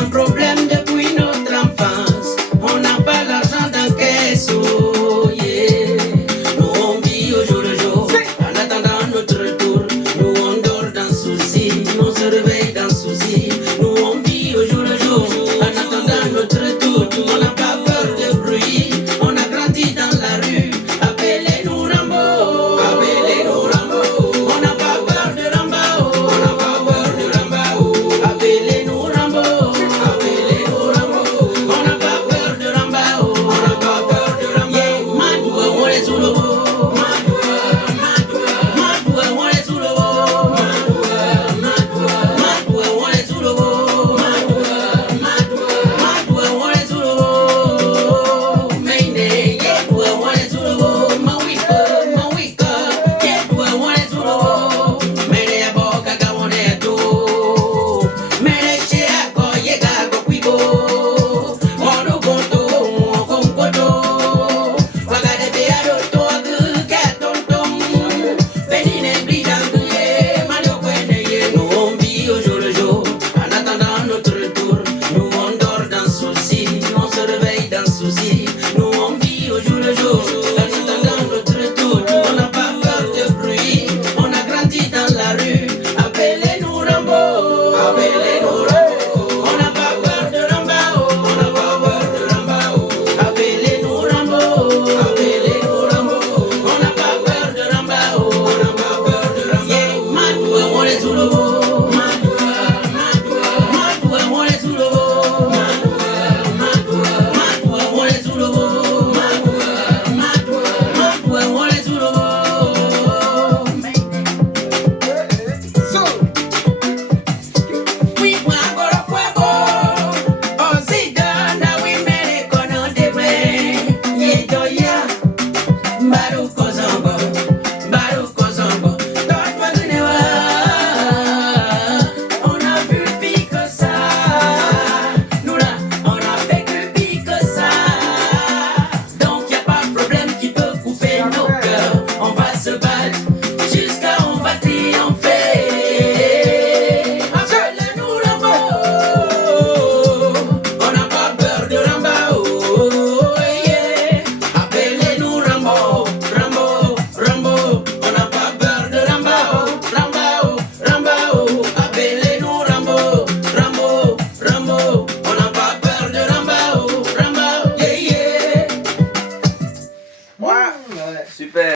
un problème depuis notre enfance. On n'a pas l'argent dans caisse, oh yeah. Nous on vit au jour le jour, en attendant notre tour. Nous on dort dans souci, on se réveille dans souci. Nous on vit au jour le jour, en attendant notre tour. On n'a pas peur de bruit, on a grandi dans la rue. Appelez-nous Rambo, appelez-nous Rambo. On n'a pas peur de Rambo, on n'a pas peur de Rambo. Appelez-nous Rambo, appelez-nous Rambo. On n'a pas peur de Rambo, on n'a pas peur de Rambo. Yeah, Madua, on est sous le haut. Madua, on est sous le haut. Madua, on est sous le haut. Madua, on est sous le haut. Mayday, yeah, on est sous le haut. Mawika, yeah, on est sous le haut. Mayday, ya boka, on est tout. Mayday, chia, ko, yega, ko, kuibo. Mono, konto, konkoto. Wagade, be, adoto, agu, katontom. Benine, bridang, yeah, mano, kwene, yeah. Nous on vit au jour le jour, en attendant notre tour. Nous on dort dans souci, on se réveille dans souci. Nous on vit au jour le jour, en attendant notre tour. On n'a pas peur de bruit, on a grandi dans la rue. Appelez-nous Rambo, appelez-nous Rambo. On n'a pas peur de Rambo, on n'a pas peur de Rambo. Appelez-nous Rambo, appelez-nous Rambo. On n'a pas peur de Rambo, on n'a pas peur de Rambo. Yeah, Madua, on est sous le haut. Madua, on est sous le haut. Madua, on est sous le haut. Madua, on est sous le haut. We want go to fuego. Oh, sit down, now we made it gonna depend. Yeah, doya. Baruko zongo, don't wanna on a vu pire que ça. Nous là, on a fait que pire que ça. Donc y a pas de problème qui peut couper nos cœurs. On va se battre jusqu'à on va triompher. Appelez-nous Rambo, on n'a pas peur de Rambo, yeah. Appelez-nous Rambo, on n'a pas peur de Rambo. Appelez-nous Rambo, on n'a pas peur de Rambo, yeah, yeah. Ouais, super.